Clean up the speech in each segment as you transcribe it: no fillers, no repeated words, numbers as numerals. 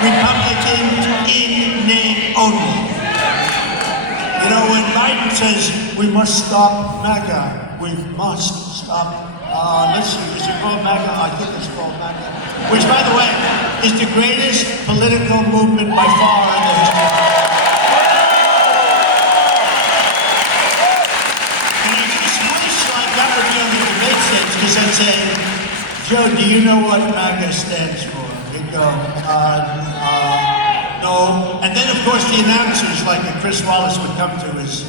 Republican in name only. You know, when Biden says we must stop MAGA, we must stop, let's see, is it called MAGA? I think it's called MAGA. Which, by the way, is the greatest political movement by far in the history. And I just wish like that would be on the debate stage, because I'd say, Joe, do you know what MAGA stands for? He'd go, no. And then, of course, the announcers, like Chris Wallace would come to his,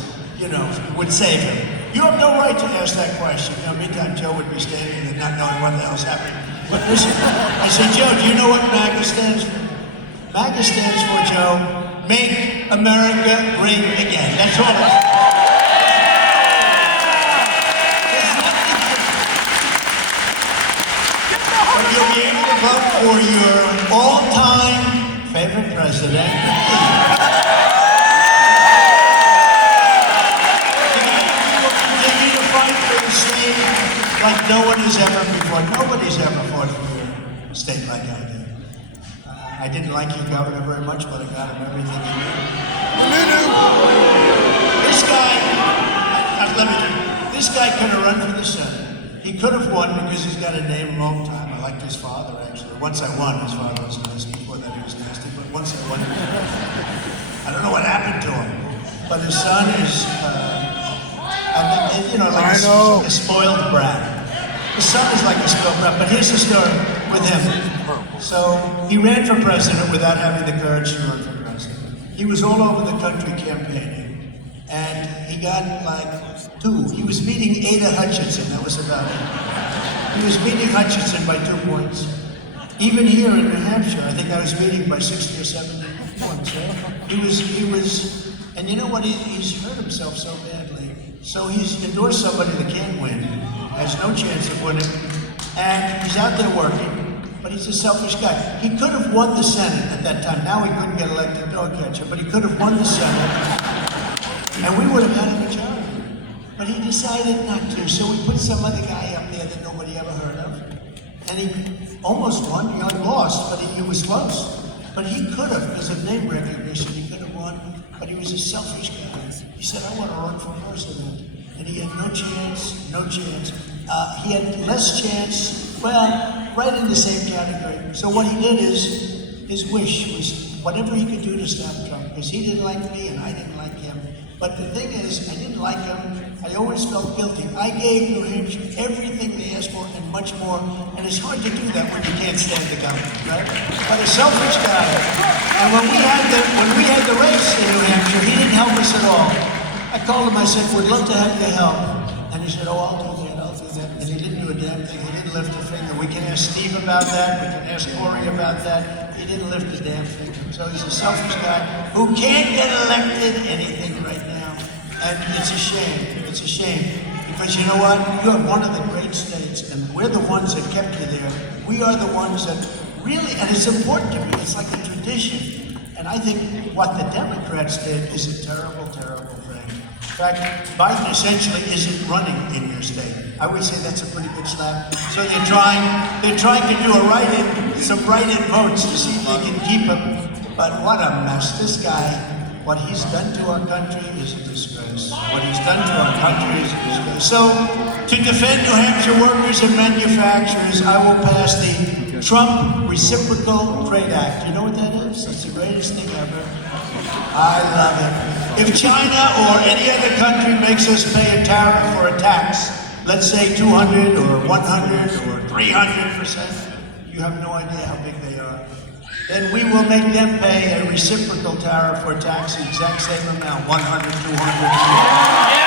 would save him. You have no right to ask that question. Meantime, Joe would be standing there not knowing what the hell's happening. But listen, I said, Joe, do you know what MAGA stands for? MAGA stands for, Joe, Make America Great Again. That's all it is. But you'll be able to vote for your all-time favorite president. Continue to fight for the state like no one has ever before. Nobody's ever fought for your state like I did. I didn't like your governor very much, but I got him everything he needed. This guy, this guy could have run for the Senate. He could have won because he's got a name a long time. I liked his father, actually. Once I won, his father was nice. Before that, he was nasty. But once I won, I don't know what happened to him. But his son is, like a spoiled brat. His son is like a spoiled brat. But here's the story with him. So he ran for president without having the courage to run for president. He was all over the country campaigning. And he got like 2. He was beating Ada Hutchinson. That was about it. He was beating Hutchinson by 2 points. Even here in New Hampshire, I think I was beating by 60 or 70 points. Right? He was, and you know what? He's hurt himself so badly. So he's endorsed somebody that can't win, has no chance of winning, and he's out there working, but he's a selfish guy. He could have won the Senate at that time. Now he couldn't get elected dog catcher, but he could have won the Senate, and we would have had a majority. But he decided not to, so we put some other guy up there that nobody ever heard of. And he almost won. He lost, but he was close. But he could have, because of name recognition, he could have won. But he was a selfish guy. He said, I want to run for president. And he had no chance, no chance. He had less chance, well, right in the same category. So what he did is, his wish was whatever he could do to stop Trump, because he didn't like me and I didn't like him. But the thing is, I didn't like him. I always felt guilty. I gave New Hampshire everything they asked for and much more. And it's hard to do that when you can't stand the government, right? But a selfish guy. And when we had the race in New Hampshire, he didn't help us at all. I called him. I said, "We'd love to have your help." And he said, "Oh, I'll do that. I'll do that." And he didn't do a damn thing. He didn't lift a finger. We can ask Steve about that. We can ask Corey about that. He didn't lift a damn finger. So he's a selfish guy who can't get elected anything right now. And it's a shame. It's a shame. Because you know what? You are one of the great states, and we're the ones that kept you there. We are the ones that really, and it's important to me. It's like a tradition. And I think what the Democrats did is a terrible, terrible thing. In fact, Biden essentially isn't running in your state. I would say that's a pretty good slap. So they're trying to do some write-in votes to see if they can keep him. But what a mess. This guy, what he's done to our country is a disgrace. What he's done to our country is a disgrace. So, to defend New Hampshire workers and manufacturers, I will pass the Trump Reciprocal Trade Act. You know what that is? It's the greatest thing ever. I love it. If China or any other country makes us pay a tariff or a tax, let's say 200 or 100 or 300%, you have no idea how big they are, then we will make them pay a reciprocal tariff or tax the exact same amount, 100, 200.